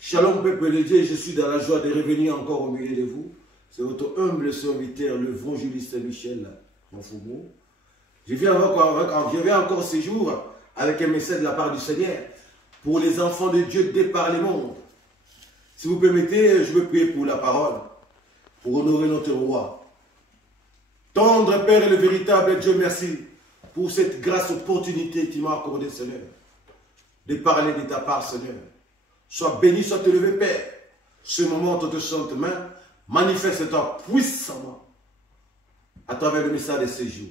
Shalom peuple de Dieu, je suis dans la joie de revenir encore au milieu de vous. C'est votre humble serviteur, le évangéliste Michel Monfougo. Je viens encore ce jour avec un message de la part du Seigneur pour les enfants de Dieu dès par le monde. Si vous permettez, je veux prier pour la parole, pour honorer notre roi. Tendre Père et le véritable Dieu, merci pour cette grâce opportunité que tu m'as accordée, Seigneur, de parler de ta part, Seigneur. Sois béni, sois élevé, Père. Ce moment, toute sainte main, manifeste-toi puissamment à travers le message de ce jour.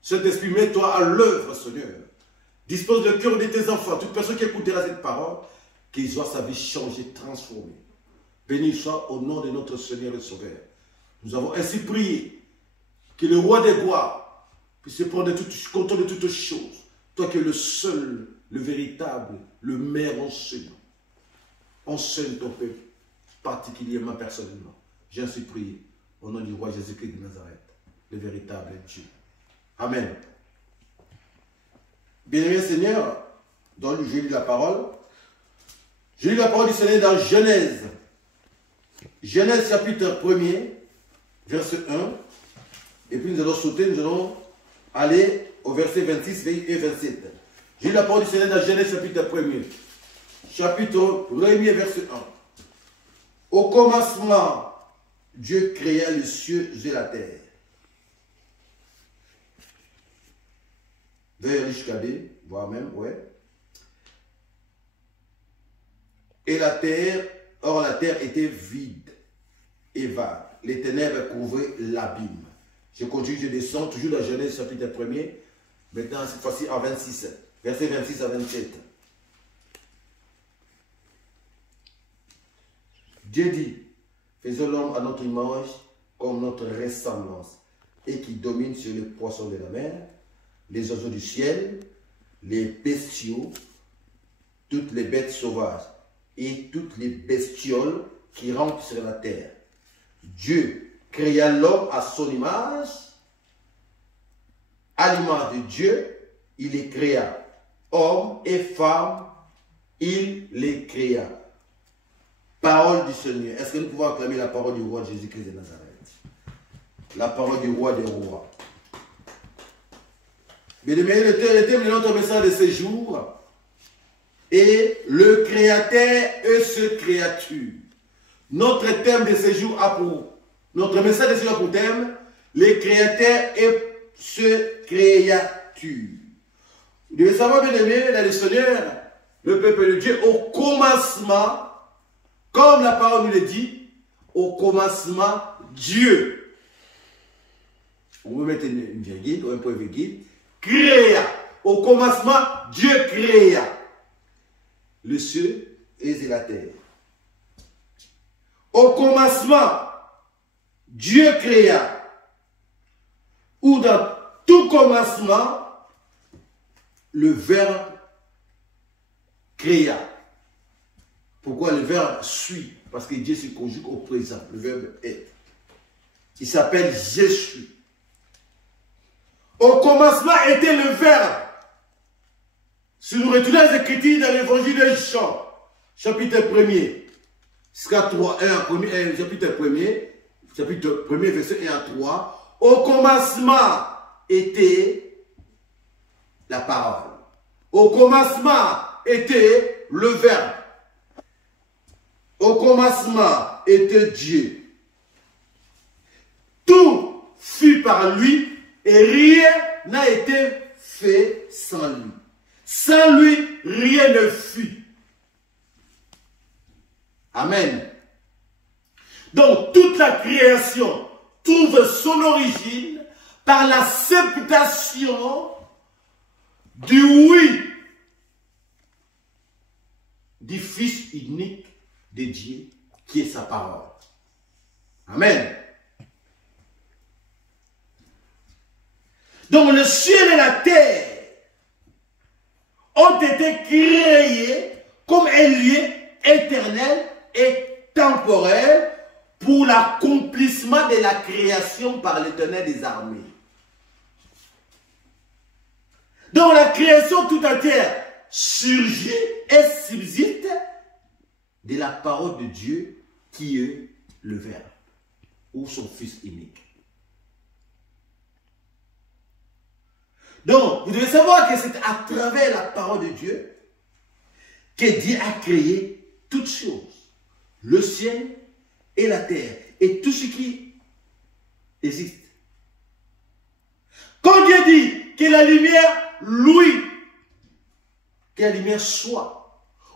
Saint-Esprit, mets-toi à l'œuvre, Seigneur. Dispose le cœur de tes enfants, toute personne qui écoutera cette parole, qu'il voit sa vie changer, transformée. Béni soit au nom de notre Seigneur et Sauveur. Nous avons ainsi prié que le roi des gloires puisse prendre contrôle de toutes choses. Toi qui es le seul, le véritable, le meilleur enseignant. Enseigne ton peuple, particulièrement personnellement. J'ai ainsi prié au nom du roi Jésus-Christ de Nazareth, le véritable Dieu. Amen. Bien-aimé Seigneur, donc je lis la parole. Je lis la parole du Seigneur dans Genèse. Genèse chapitre 1er, verset 1. Et puis nous allons sauter, nous allons aller au verset 26 et 27. Je lis la parole du Seigneur dans Genèse chapitre 1er. Chapitre 1er, verset 1. Au commencement, Dieu créa les cieux et la terre. Vers l'Ishkadé, voire même, ouais. Et la terre, or la terre était vide et vague. Les ténèbres couvraient l'abîme. Je continue, je descends, toujours dans Genèse chapitre 1er. Maintenant, cette fois-ci en 26, verset 26 à 27. Dieu dit, faisons l'homme à notre image, comme notre ressemblance, et qui domine sur les poissons de la mer, les oiseaux du ciel, les bestiaux, toutes les bêtes sauvages, et toutes les bestioles qui rampent sur la terre. Dieu créa l'homme à son image, à l'image de Dieu, il les créa. Hommes et femmes, il les créa. Parole du Seigneur. Est-ce que nous pouvons acclamer la parole du roi Jésus-Christ de Nazareth? La parole du roi des rois. Bien-aimés, le thème de notre message de ce jour est le Créateur et ce créature. Notre thème de ce jour a pour, notre message de ce jour a pour thème, le Créateur et ce créature. Vous devez savoir, bien-aimés, dans le Seigneur, le peuple de Dieu, au commencement, comme la parole nous le dit, au commencement, Dieu. On peut mettre une virgule ou un point virgule. Créa. Au commencement, Dieu créa le ciel et la terre. Au commencement, Dieu créa. Ou dans tout commencement, le Verbe créa. Pourquoi le verbe suit? Parce que Dieu se conjugue au présent. Le verbe est. Il s'appelle Jésus. Au commencement était le verbe. Si nous retournons les Écritures dans l'évangile de Jean, chapitre 1er, jusqu'à 3, chapitre 1er, verset 1 à 3, au commencement était la parole. Au commencement était le verbe. Au commencement était Dieu. Tout fut par lui et rien n'a été fait sans lui. Sans lui, rien ne fut. Amen. Donc, toute la création trouve son origine par l'acceptation du oui du Fils unique de Dieu, qui est sa parole. Amen. Donc le ciel et la terre ont été créés comme un lieu éternel et temporel pour l'accomplissement de la création par l'Éternel des armées. Donc la création tout entière surgit et subsiste de la parole de Dieu qui est le Verbe ou son Fils unique. Donc, vous devez savoir que c'est à travers la parole de Dieu que Dieu a créé toutes choses, le ciel et la terre, et tout ce qui existe. Quand Dieu dit que la lumière louit, que la lumière soit,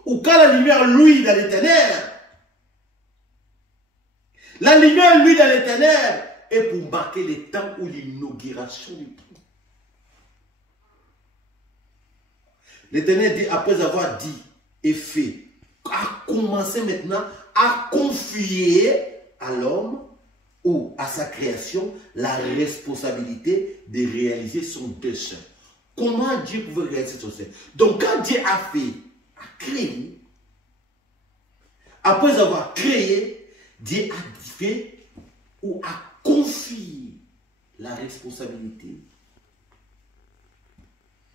ou quand la lumière louit dans les ténèbres, la lumière louit dans les ténèbres est pour marquer les temps ou l'inauguration du temps. L'Éternel dit, après avoir dit et fait, a commencé maintenant à confier à l'homme ou à sa création la responsabilité de réaliser son dessein. Comment Dieu pouvait réaliser son dessein? Donc quand Dieu a fait, a créé, après avoir créé, Dieu a fait ou a confié la responsabilité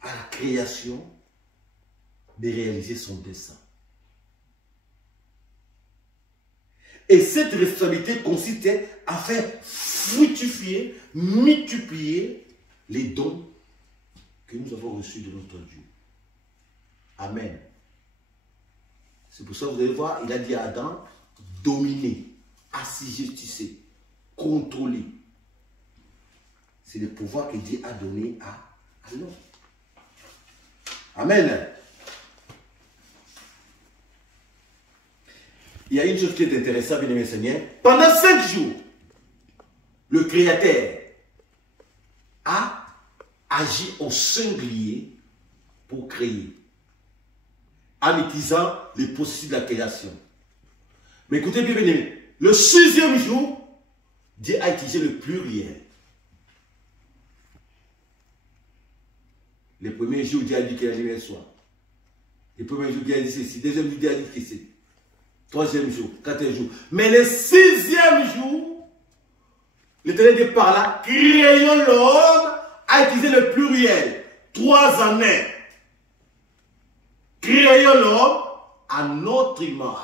à la création de réaliser son dessein. Et cette responsabilité consistait à faire fructifier, multiplier les dons que nous avons reçus de notre Dieu. Amen. C'est pour ça que vous allez voir, il a dit à Adam, dominer, assujettisser, contrôler. C'est le pouvoir que Dieu a donné à l'homme. Amen. Il y a une chose qui est intéressante, bien aimé Seigneur. Pendant 5 jours, le Créateur a agi au singulier pour créer, en utilisant les processus de la création. Mais écoutez bien, bien aimé, le 6e jour, Dieu a utilisé le pluriel. Le premier jour, Dieu a dit que la lumière soit. Le premier jour, Dieu a dit ceci. Le deuxième jour, Dieu a dit que c'est. 3e jour, 4e jour. Mais le 6e jour, l'Éternel dit par là, créons l'homme, a utilisé le pluriel. 3 années. Créons l'homme à notre image.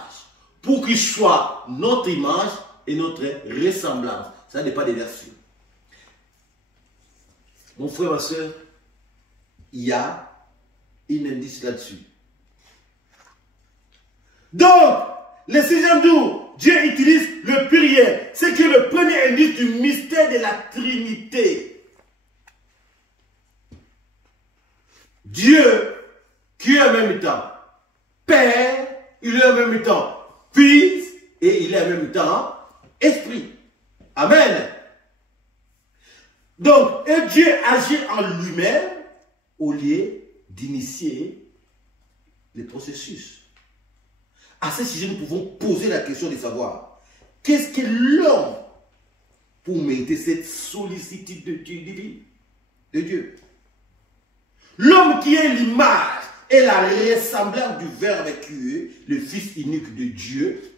Pour qu'il soit notre image et notre ressemblance. Ça n'est pas des versions. Mon frère, ma soeur, il y a un indice là-dessus. Donc, le 6e jour, Dieu utilise le pluriel. C'est qui est le premier indice du mystère de la Trinité. Dieu, qui est en même temps Père, il est en même temps Fils, et il est en même temps Esprit. Amen. Donc, et Dieu agit en lui-même au lieu d'initier le processus. À ce sujet, nous pouvons poser la question de savoir qu'est-ce que l'homme pour mériter cette sollicitude de Dieu. L'homme qui est l'image et la ressemblance du Verbe qui est le Fils unique de Dieu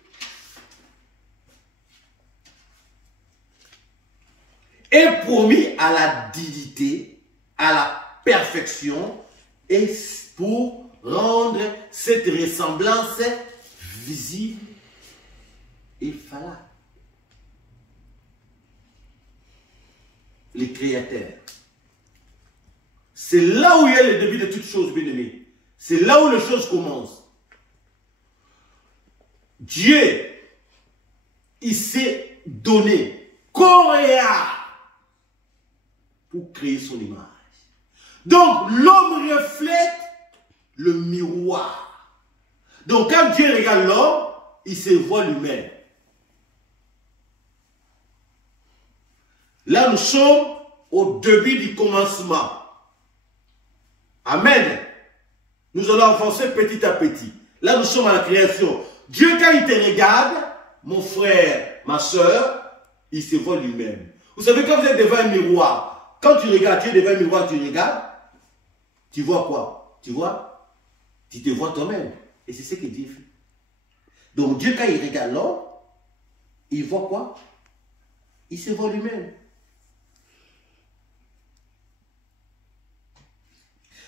est promis à la dignité, à la perfection et pour rendre cette ressemblance visible et falable. Les créateurs. C'est là où il y a le début de toutes choses, bien aimés. C'est là où les choses commencent. Dieu, il s'est donné corps et âme pour créer son image. Donc, l'homme reflète le miroir. Donc, quand Dieu regarde l'homme, il se voit lui-même. Là, nous sommes au début du commencement. Amen. Nous allons avancer petit à petit. Là, nous sommes à la création. Dieu, quand il te regarde, mon frère, ma soeur, il se voit lui-même. Vous savez, quand vous êtes devant un miroir, quand tu regardes, tu es devant un miroir, tu regardes, tu vois quoi? Tu vois? Tu te vois toi-même. Et c'est ce que Dieu fait. Donc Dieu, quand il regarde l'homme, il voit quoi? Il se voit lui-même.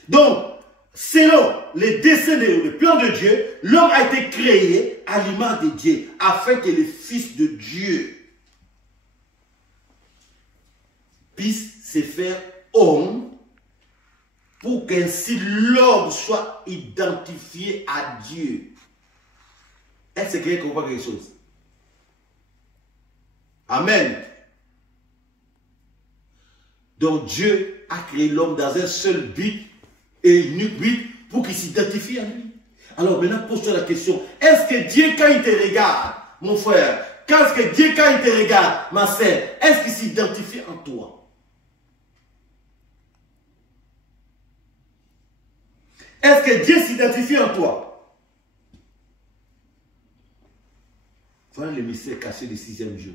Donc, ce selon les desseins et le plan de Dieu, l'homme a été créé à l'image de Dieu, afin que le Fils de Dieu puisse se faire homme, pour qu'ainsi l'homme soit identifié à Dieu. Est-ce que vous comprenez quelque chose? Amen. Donc Dieu a créé l'homme dans un seul but et unique but pour qu'il s'identifie à lui. Alors maintenant, pose-toi la question, est-ce que Dieu, quand il te regarde, mon frère, est-ce que Dieu, quand il te regarde, ma sœur, est-ce qu'il s'identifie en toi? Est-ce que Dieu s'identifie en toi? Voilà le mystère caché du 6e jour.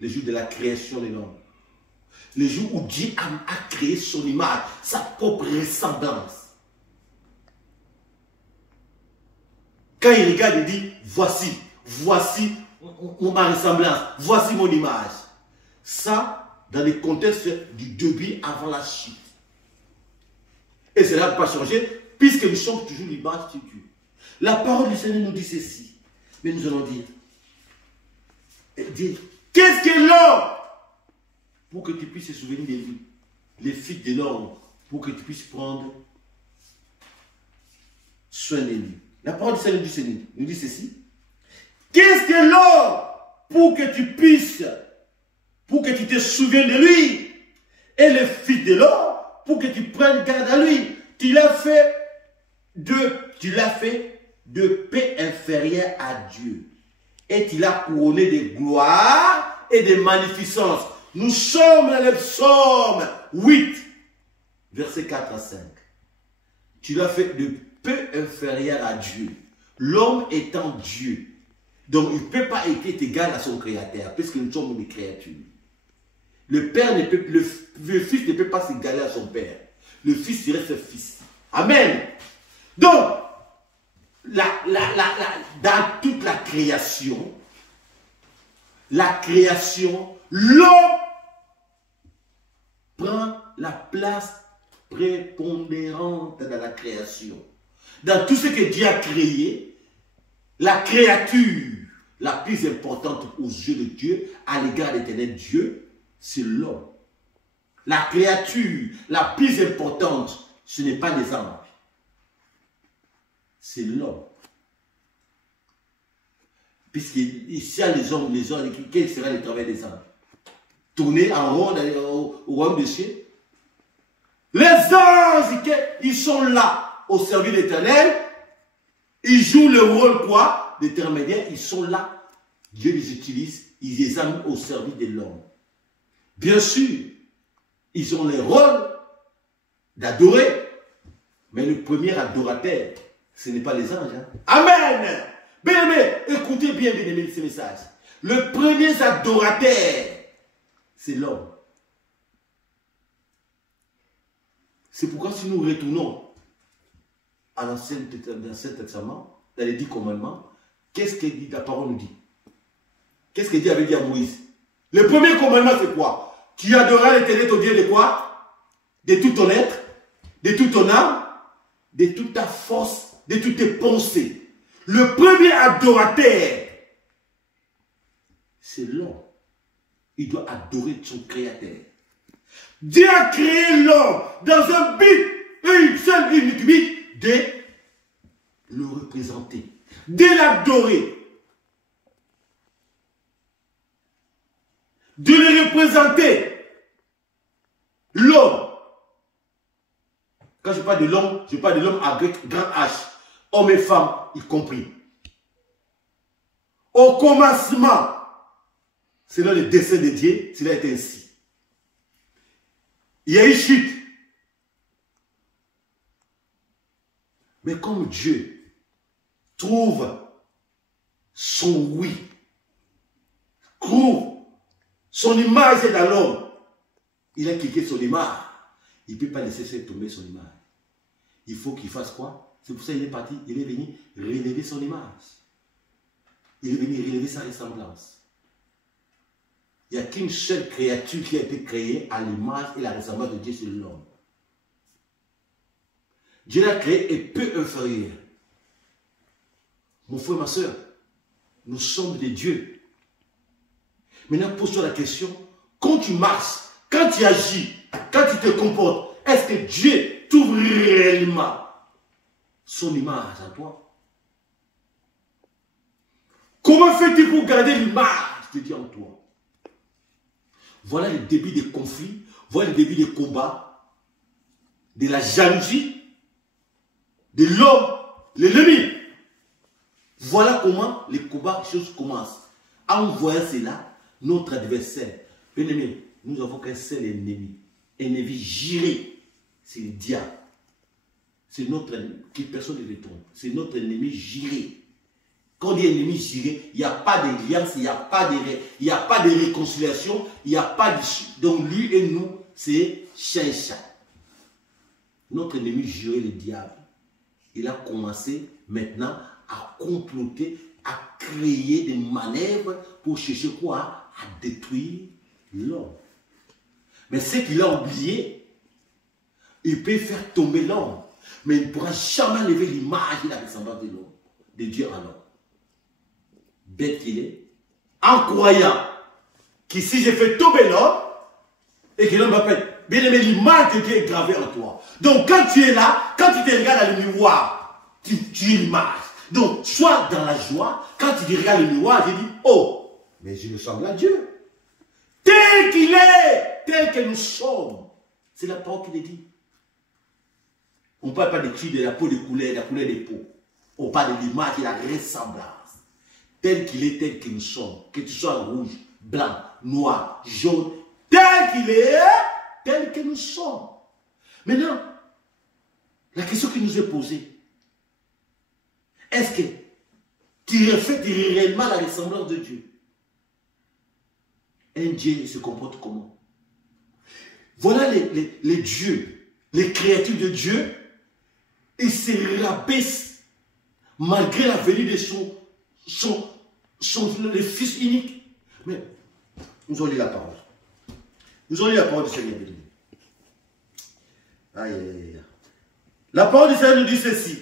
Le jour de la création de l'homme. Le jour où Dieu a créé son image, sa propre ressemblance. Quand il regarde, il dit, voici ma ressemblance, voici mon image. Ça, dans le contexte du début avant la chute. Et cela ne peut pas changer, puisque nous sommes toujours l'image de Dieu. La parole du Seigneur nous dit ceci. Mais nous allons dire, qu'est-ce que l'homme? Pour que tu puisses te souvenir de lui. Les fils de l'homme, pour que tu puisses prendre soin de lui. La parole du Seigneur nous dit ceci. Qu'est-ce que l'homme? Pour que tu puisses, pour que tu te souviennes de lui. Et le fils de l'homme, pour que tu prennes garde à lui. Tu l'as fait de paix inférieure à Dieu. Et tu l'as couronné de gloire et de magnificence. Nous sommes dans le psaume 8, versets 4 à 5. Tu l'as fait de paix inférieure à Dieu. L'homme étant Dieu. Donc il ne peut pas être égal à son créateur, puisque nous sommes des créatures. Le fils ne peut pas s'égaler à son père. Le fils reste fils. Amen. Donc, dans toute la création, l'homme prend la place prépondérante dans la création. Dans tout ce que Dieu a créé, la créature la plus importante aux yeux de Dieu, à l'égard de l'éternel Dieu, c'est l'homme. La créature la plus importante, ce n'est pas les anges. C'est l'homme. Puisqu'ici, les hommes, quel sera le travail des anges? Tourner en rond au royaume de cieux. Les anges, ils sont là au service de l'Éternel. Ils jouent le rôle quoi? D'intermédiaire. Ils sont là. Dieu les utilise. Ils les a mis au service de l'homme. Bien sûr, ils ont le rôle d'adorer. Mais le premier adorateur, ce n'est pas les anges. Hein? Amen. Bien-aimé, écoutez bien, bien-aimé, ce message. Le premier adorateur, c'est l'homme. C'est pourquoi si nous retournons à l'Ancien Testament, dans les 10 commandements, qu'est-ce que dit la parole nous dit? Qu'est-ce que Dieu avait dit à Moïse? Le premier commandement, c'est quoi? Tu adoreras l'Éternel ton Dieu de quoi? De tout ton être, de toute ton âme, de toute ta force, de toutes tes pensées. Le premier adorateur, c'est l'homme. Il doit adorer son créateur. Dieu a créé l'homme dans un but, une seule unique but, de le représenter, de l'adorer, de le représenter. L'homme. Quand je parle de l'homme, je parle de l'homme avec grand H. Hommes et femmes, y compris. Au commencement, selon le dessein de Dieu, cela est ainsi. Il y a eu chute. Mais comme Dieu trouve son oui, trouve son image dans l'homme, il a cliqué son image. Il ne peut pas laisser tomber son image. Il faut qu'il fasse quoi? C'est pour ça qu'il est parti, il est venu relever son image. Il est venu relever sa ressemblance. Il n'y a qu'une seule créature qui a été créée à l'image et la ressemblance de Dieu, c'est l'homme. Dieu l'a créé est peu inférieur. Mon frère, ma soeur, nous sommes des dieux. Maintenant, pose-toi la question, quand tu marches, quand tu agis, quand tu te comportes, est-ce que Dieu t'ouvre réellement son image à toi? Comment fais-tu pour garder l'image de Dieu en toi? Voilà le début des conflits, voilà le début des combats, de la jalousie, de l'homme, l'ennemi. Voilà comment les combats, les choses commencent. En voyant cela, notre adversaire, bien-aimé, nous avons qu'un seul ennemi juré, c'est le diable. C'est notre ennemi, qui personne ne le trompe. C'est notre ennemi juré. Quand on dit ennemi juré, il n'y a pas d'alliance, il n'y a pas de réconciliation, il n'y a pas de... Donc lui et nous, c'est chien et chat. Notre ennemi juré, le diable, il a commencé maintenant à comploter, à créer des manœuvres pour chercher quoi? À détruire l'homme. Mais ce qu'il a oublié, il peut faire tomber l'homme. Mais il ne pourra jamais lever l'image et la ressemblance de l'homme, de Dieu en l'homme. Bête qu'il est, en croyant que si je fais tomber l'homme, et que l'homme m'appelle, bien aimé, l'image de Dieu est gravée en toi. Donc quand tu es là, quand tu te regardes dans le miroir, tu es l'image. Donc sois dans la joie, quand tu te regardes le miroir, tu dis, oh, mais je ressemble à Dieu. Tel qu'il est, tel que nous sommes. C'est la parole qui le dit. On ne parle pas de cri de la peau de couleur, la couleur des peaux. On parle de l'image et la ressemblance. Tel qu'il est, tel que nous sommes. Que tu sois rouge, blanc, noir, jaune. Tel qu'il est, tel que nous sommes. Maintenant, la question qui nous est posée. Est-ce que tu reflètes réellement la ressemblance de Dieu? Un Dieu se comporte comment? Voilà les dieux, les créatures de Dieu. Ils se rabaissent malgré la venue de le Fils unique. Mais nous allons lire la parole. Nous allons lire la parole du Seigneur. Aïe, aïe, aïe. La parole du Seigneur nous dit ceci.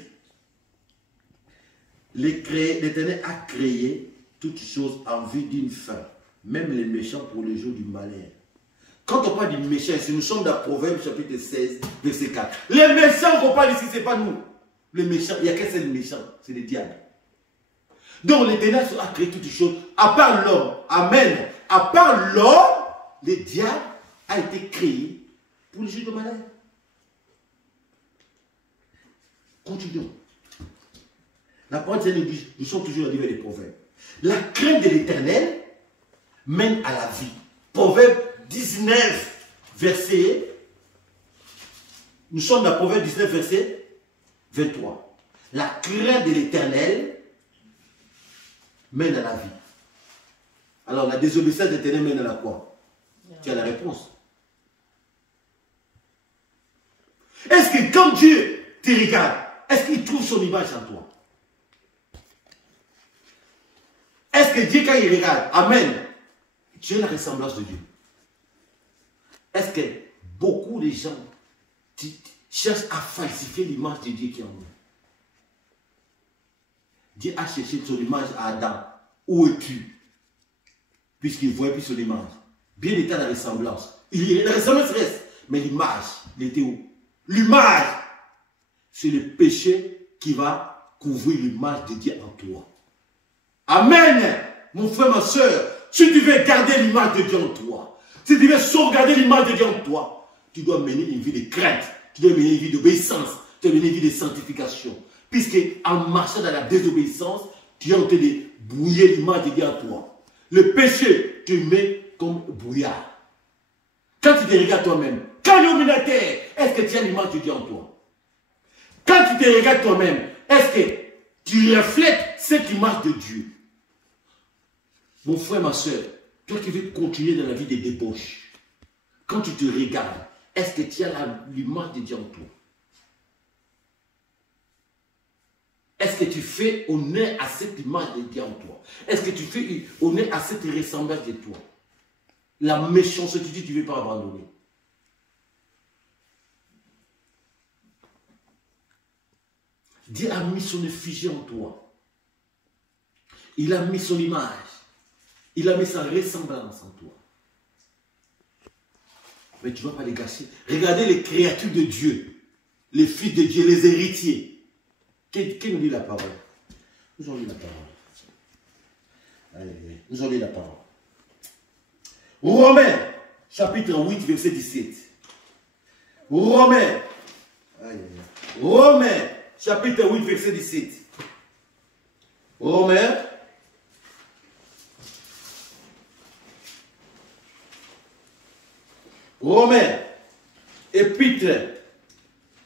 L'Éternel a créé toutes choses en vue d'une fin, même les méchants pour le jour du malheur. Quand on parle du méchant, si nous sommes dans Proverbe chapitre 16, verset 4. Les méchants qu'on parle ici, ce n'est pas nous. Les méchants, il n'y a qu'un seul méchant, c'est le diable. Donc l'Éternel a créé toutes choses, à part l'homme. Amen. À part l'homme, le diable a été créé pour le jour du malheur. Continuons. La parole de Dieu nous dit, nous sommes toujours au niveau des proverbes. La crainte de l'Éternel mène à la vie. Proverbe 19, verset. Nous sommes dans Proverbe 19, verset 23. La crainte de l'Éternel mène à la vie. Alors, la désobéissance de l'Éternel mène à la quoi? Tu as la réponse. Est-ce que quand Dieu te regarde, est-ce qu'il trouve son image en toi? Est-ce que Dieu, quand il regarde, amen, tu as la ressemblance de Dieu? Est-ce que beaucoup de gens cherchent à falsifier l'image de Dieu qui est en nous? Dieu a cherché son image à Adam. Où es-tu? Puisqu'il ne voyait plus son image. Bien était la ressemblance. La ressemblance reste. Mais l'image, il était où? L'image, c'est le péché qui va couvrir l'image de Dieu en toi. Amen. Mon frère, ma soeur, si tu veux garder l'image de Dieu en toi, si tu veux sauvegarder l'image de Dieu en toi, tu dois mener une vie de crainte, tu dois mener une vie d'obéissance, tu dois mener une vie de sanctification. Puisque en marchant dans la désobéissance, tu es en train de brouiller l'image de Dieu en toi. Le péché te met comme brouillard. Quand tu te regardes toi-même, quand l'illuminateur, est-ce que tu as l'image de Dieu en toi? Quand tu te regardes toi-même, est-ce que tu reflètes cette image de Dieu? Mon frère, ma soeur, toi qui veux continuer dans la vie des débauches, quand tu te regardes, est-ce que tu as l'image de Dieu en toi? Est-ce que tu fais honneur à cette image de Dieu en toi? Est-ce que tu fais honneur à cette ressemblance de toi? La méchanceté, tu ne veux pas abandonner. Dieu a mis son effigie en toi. Il a mis son image. Il a mis sa ressemblance en toi. Mais tu ne vas pas les gâcher. Regardez les créatures de Dieu. Les fils de Dieu, les héritiers. Qui nous dit la parole? Nous allons lire la parole. Allez, nous allons lire la parole. Romains, chapitre 8, verset 17. Romains. Romains, chapitre 8, verset 17. Romains. Romains, épître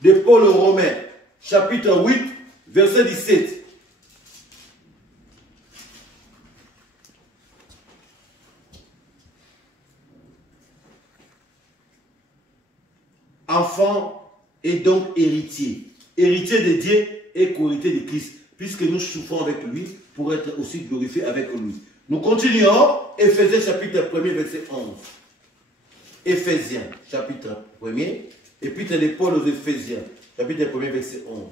de Paul aux Romains, chapitre 8, verset 17. Enfant et donc héritier. Héritier de Dieu et co-héritier de Christ, puisque nous souffrons avec lui pour être aussi glorifiés avec lui. Nous continuons, Éphésiens chapitre 1, verset 11. Éphésiens, chapitre 1er, épître de Paul aux Éphésiens, chapitre 1er, verset 11.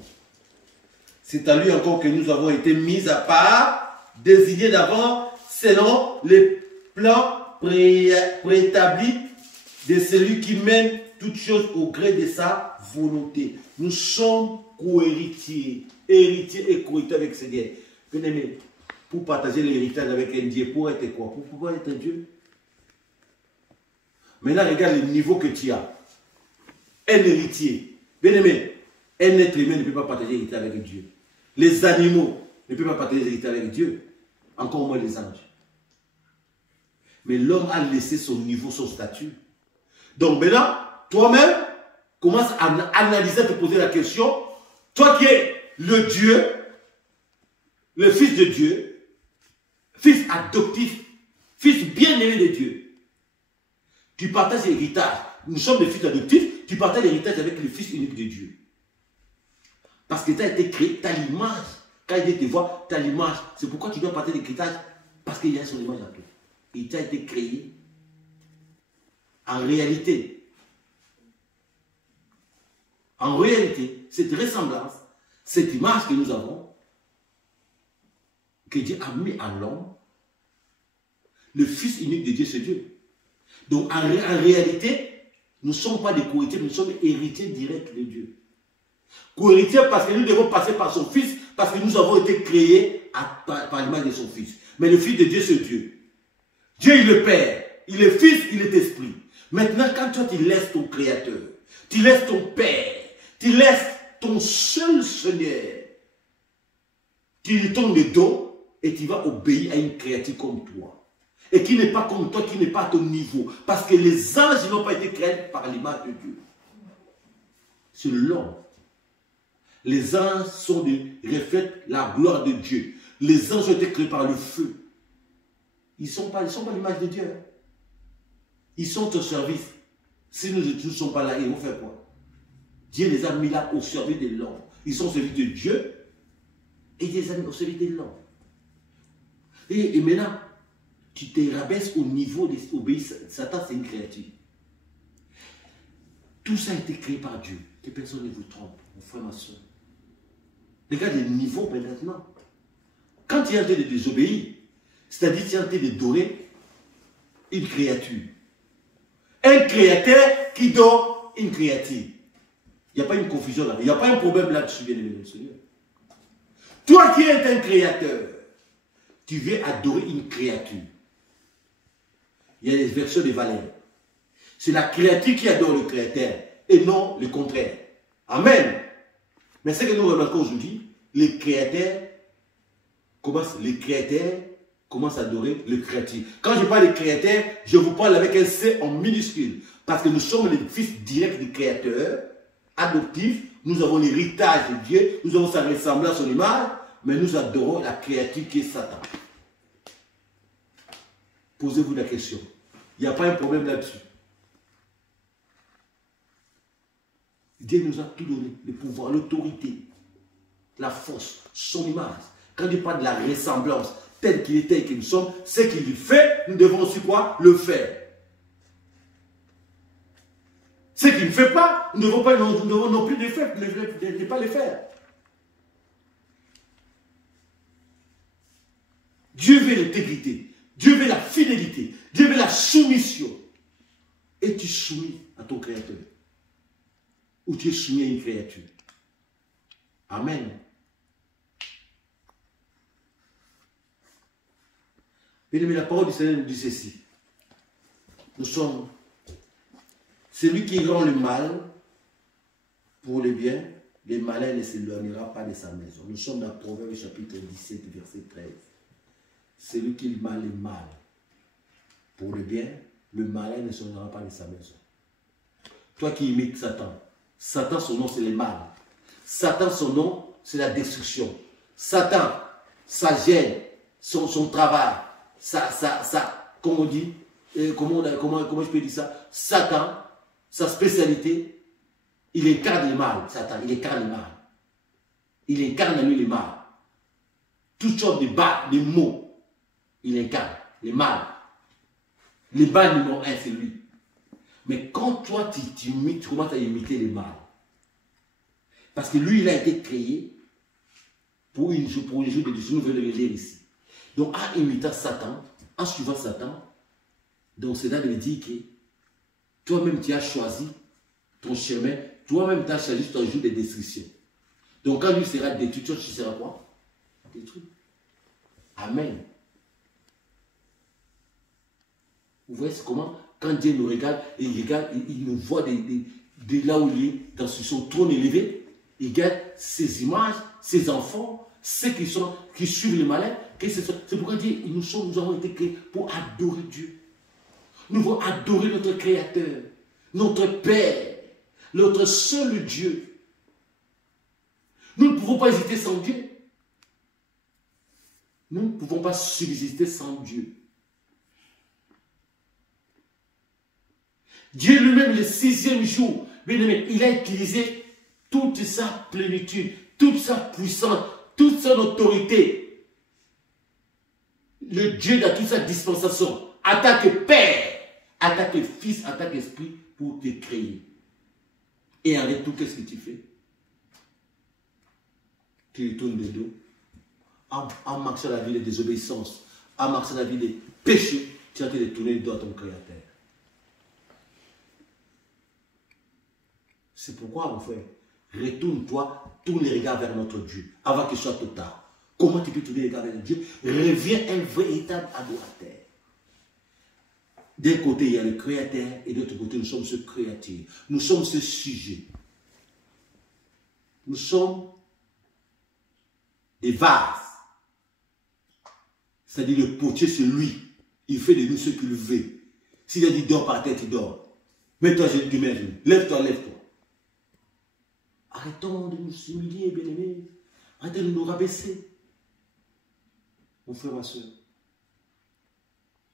C'est à lui encore que nous avons été mis à part, désignés d'avant, selon les plans préétablis de celui qui mène toutes choses au gré de sa volonté. Nous sommes co-héritiers, héritiers et co-héritiers avec ce Dieu. Bien aimé, pour partager l'héritage avec un Dieu, pour être quoi? Pour pouvoir être un Dieu. Maintenant, regarde le niveau que tu as. Un héritier. Bien aimé, un être humain ne peut pas partager l'héritage avec Dieu. Les animaux ne peuvent pas partager l'héritage avec Dieu. Encore moins les anges. Mais l'homme a laissé son niveau, son statut. Donc maintenant, toi-même, commence à analyser, à te poser la question. Toi qui es le Dieu, le Fils de Dieu, Fils adoptif, Fils bien-aimé de Dieu. Tu partages l'héritage. Nous sommes des fils adoptifs. Tu partages l'héritage avec le Fils unique de Dieu. Parce que tu as été créé, tu as l'image. Quand il te voit, tu as l'image. C'est pourquoi tu dois partager l'héritage. Parce qu'il y a son image à toi. Il t'a été créé. En réalité, cette ressemblance, cette image que nous avons, que Dieu a mis en l'homme, le Fils unique de Dieu, c'est Dieu. Donc en réalité, nous ne sommes pas des co-héritiers, nous sommes héritiers directs de Dieu. Co-héritiers parce que nous devons passer par son Fils, parce que nous avons été créés par l'image de son Fils. Mais le Fils de Dieu, c'est Dieu. Dieu est le Père, il est Fils, il est Esprit. Maintenant, quand toi tu laisses ton Créateur, tu laisses ton Père, tu laisses ton seul Seigneur, tu lui tournes le dos et tu vas obéir à une créature comme toi. Et qui n'est pas comme toi, qui n'est pas à ton niveau. Parce que les anges n'ont pas été créés par l'image de Dieu. C'est l'homme. Les anges reflètent la gloire de Dieu. Les anges ont été créés par le feu. Ils ne sont pas l'image de Dieu. Ils sont au service. Si nous ne sommes pas là, ils vont faire quoi? Dieu les a mis là au service de l'homme. Ils sont au service de Dieu et ils les a mis au service de l'homme. Et maintenant, tu te rabaisses au niveau d'obéir. Satan, c'est une créature. Tout ça a été créé par Dieu. Que personne ne vous trompe, mon frère, ma soeur. Regarde le niveau maintenant. Quand tu es en train de désobéir, c'est-à-dire tu es en train de donner une créature. Un créateur qui donne une créature. Il n'y a pas une confusion là. Il n'y a pas un problème là-dessus, bien aimé, Seigneur. Toi qui es un créateur, tu veux adorer une créature. Il y a des versions de valeurs. C'est la créature qui adore le créateur et non le contraire. Amen. Mais ce que nous remarquons aujourd'hui, les créateurs commencent à adorer le créateur. Quand je parle de créateur, je vous parle avec un C en minuscule. Parce que nous sommes les fils directs du créateur, adoptifs. Nous avons l'héritage de Dieu. Nous avons sa ressemblance, son image. Mais nous adorons la créature qui est Satan. Posez-vous la question. Il n'y a pas un problème là-dessus. Dieu nous a tout donné. Le pouvoir, l'autorité, la force, son image. Quand il parle de la ressemblance, tel qu'il est, tel que nous sommes, ce qu'il fait, nous devons aussi quoi? Le faire. Ce qu'il ne fait pas, nous ne devons non plus le faire, ne pas le faire. Dieu veut l'intégrité. Dieu veut la fidélité. Dieu veut la soumission. Et tu soumis à ton Créateur. Ou tu es soumis à une créature. Amen. Bien-aimé, la parole du Seigneur nous dit ceci. Nous sommes celui qui rend le mal pour le bien, le malin ne s'éloignera pas de sa maison. Nous sommes dans Proverbe chapitre 17, verset 13. Celui qui rend le mal pour le bien, le malin ne s'éloignera pas de sa maison. Toi qui imites Satan, Satan son nom c'est le mal. Satan son nom c'est la destruction. Satan, sa gêne, son travail, comme on dit, comment je peux dire ça? Satan, sa spécialité, il incarne le mal. Satan, il incarne le mal. Il incarne en lui le mal. Toutes sortes de bas, de mots, il incarne le mal. Le mal numéro 1, c'est lui. Mais quand toi, tu commences à imiter le mal. Parce que lui, il a été créé pour les jours de Dieu. Nous venons de le lire ici. Donc, en imitant Satan, en suivant Satan, donc cela veut dire que toi-même, tu as choisi ton chemin. Toi-même, tu as choisi ton jour de destruction. Donc, quand lui sera détruit, toi, tu seras quoi? Détruit. Amen. Vous voyez comment, quand Dieu nous regarde, il nous voit de là où il est, dans son trône élevé, il regarde ses images, ses enfants, ceux qui suivent les malins. C'est pourquoi nous avons été créés pour adorer Dieu. Nous voulons adorer notre Créateur, notre Père, notre seul Dieu. Nous ne pouvons pas exister sans Dieu. Nous ne pouvons pas subsister sans Dieu. Dieu lui-même, le 6e jour, il a utilisé toute sa plénitude, toute sa puissance, toute son autorité. Le Dieu dans toute sa dispensation, en tant que Père, en tant que Fils, en tant qu'Esprit, pour te créer. Et en retour, qu'est-ce que tu fais? Tu lui tournes le dos. En marchant la vie de désobéissance, en marchant la vie de péché, tu es en train de tourner le dos à ton Créateur. C'est pourquoi, mon frère, retourne-toi, tourne les regards vers notre Dieu, avant qu'il soit trop tard. Comment tu peux tourner les regards vers Dieu? Reviens un véritable adorateur. D'un côté, il y a le Créateur, et de l'autre côté, nous sommes ce créateur. Nous sommes ce sujet. Nous sommes des vases. C'est-à-dire le potier, c'est lui. Il fait de nous ce qu'il veut. S'il a dit dors par terre, tu dors. Mets-toi du main, lève-toi, lève-toi. Arrêtons de nous humilier, bien-aimés. Arrêtons de nous rabaisser. Mon frère, ma soeur,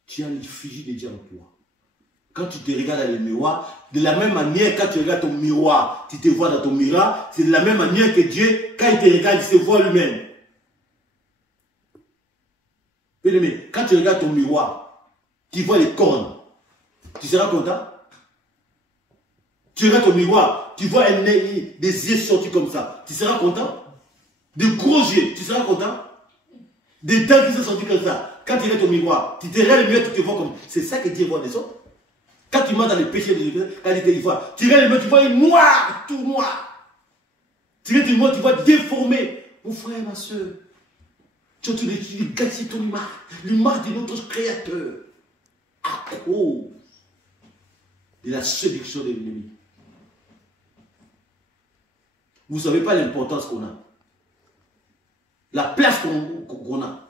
tu as l'effigie de Dieu en toi. Quand tu te regardes dans le miroir, de la même manière, quand tu regardes ton miroir, tu te vois dans ton miroir, c'est de la même manière que Dieu, quand il te regarde, il se voit lui-même. Bien-aimé, quand tu regardes ton miroir, tu vois les cornes, tu seras content? Tu regardes ton miroir, tu vois des yeux sortis comme ça, tu seras content? De gros yeux, tu seras content? Des dents qui sont sorties comme ça. Quand tu regardes ton miroir, tu te regardes le miroir, tu te vois comme... C'est ça que Dieu voit des autres. Quand tu marches dans les péchés des autres, quand il te voit, tu regardes le miroir, tu vois noir, tout noir. Tu regardes le miroir, tu vois déformé. Mon frère, ma soeur, tu as gâché ton image, l'image de notre Créateur, à cause de la séduction de l'ennemi. Vous ne savez pas l'importance qu'on a. La place qu'on a.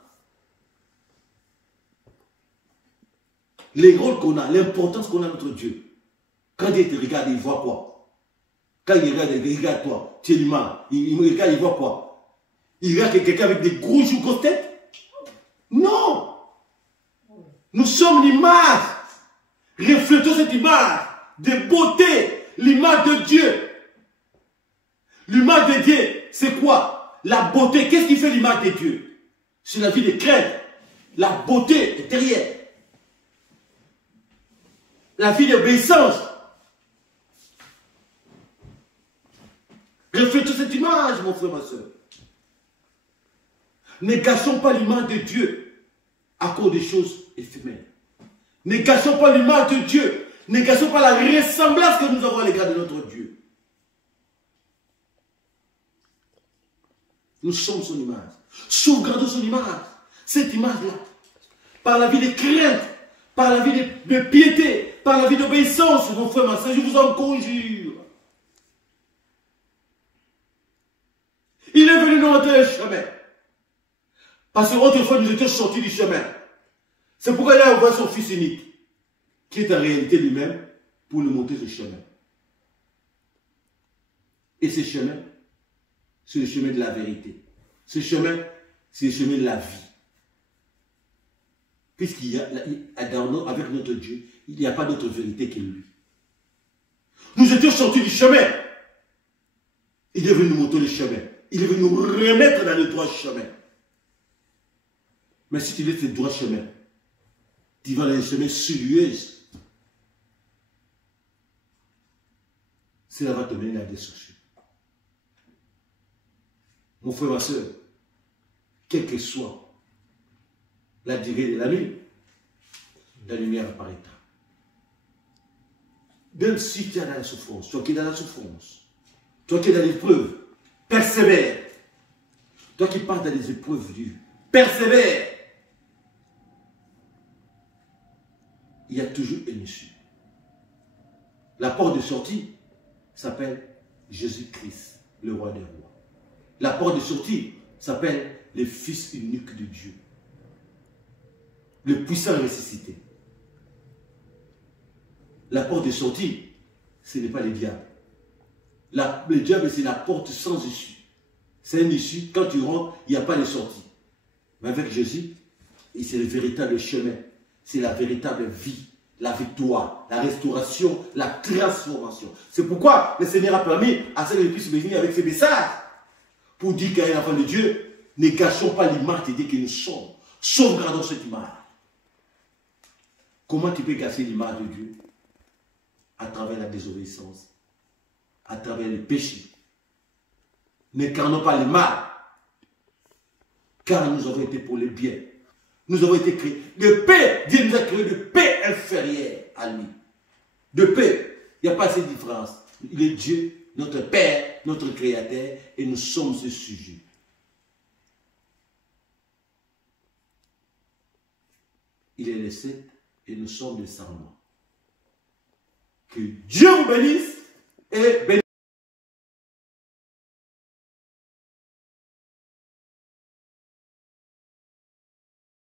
Les rôles qu'on a, l'importance qu'on a à notre Dieu. Quand Dieu te regarde, il voit quoi? Quand il regarde toi, tu es l'humain, il regarde, il voit quoi? Il regarde quelqu'un avec des gros joues, grosses têtes? Non! Nous sommes l'image. Reflétons cette image de beauté, l'image de Dieu. L'image de Dieu, c'est quoi? La beauté. Qu'est-ce qui fait l'image de Dieu? C'est la vie de crainte. La beauté est derrière. La vie d'obéissance. Reflétons cette image, mon frère, ma soeur. Ne gâchons pas l'image de Dieu. à cause des choses éphémères. Ne gâchons pas l'image de Dieu. Ne gâchons pas la ressemblance que nous avons à l'égard de notre Dieu. Nous sommes son image. Sauvegardons son image. Cette image-là. Par la vie de crainte, par la vie de piété, par la vie d'obéissance, mon frère, ma soeur, je vous en conjure. Il est venu nous montrer le chemin. Parce qu'autrefois, nous étions sortis du chemin. C'est pourquoi il a envoyé son fils unique, qui est en réalité lui-même, pour nous montrer ce chemin. Et ce chemin, c'est le chemin de la vérité. Ce chemin, c'est le chemin de la vie. Puisqu'il y a, avec notre Dieu, il n'y a pas d'autre vérité que lui. Nous étions sortis du chemin. Il est venu nous montrer le chemin. Il est venu nous remettre dans le droit chemin. Mais si tu laisses le droit chemin, tu vas dans le chemin sinueux. Cela va te mener à la destruction. Mon frère, ma soeur, quelle que soit la durée de la nuit, la lumière apparaîtra. Même si tu es dans la souffrance, toi qui es dans la souffrance, toi qui es dans l'épreuve, persévère. Toi qui pars dans les épreuves dures, persévère. Il y a toujours une issue. La porte de sortie s'appelle Jésus-Christ, le roi des rois. La porte de sortie s'appelle le Fils unique de Dieu. Le puissant ressuscité. La porte de sortie, ce n'est pas le diable. Le diable, c'est la porte sans issue. C'est une issue, quand tu rentres, il n'y a pas de sortie. Mais avec Jésus, c'est le véritable chemin. C'est la véritable vie, la victoire, la restauration, la transformation. C'est pourquoi le Seigneur a permis à ceux qui puissent venir avec ces messages pour dire qu'à un enfant de Dieu, ne gâchons pas l'image de Dieu que nous sommes. Sauvegardons cette image. Comment tu peux gâcher l'image de Dieu? À travers la désobéissance, à travers le péché. N'incarnons pas le mal, car nous avons été pour le bien. Nous avons été créés de paix. Dieu nous a créés de paix inférieure à lui. De paix. Il n'y a pas cette différence. Il est Dieu, notre Père, notre Créateur, et nous sommes ce sujet. Il est le 7 et nous sommes le serment. Que Dieu vous bénisse et bénisse.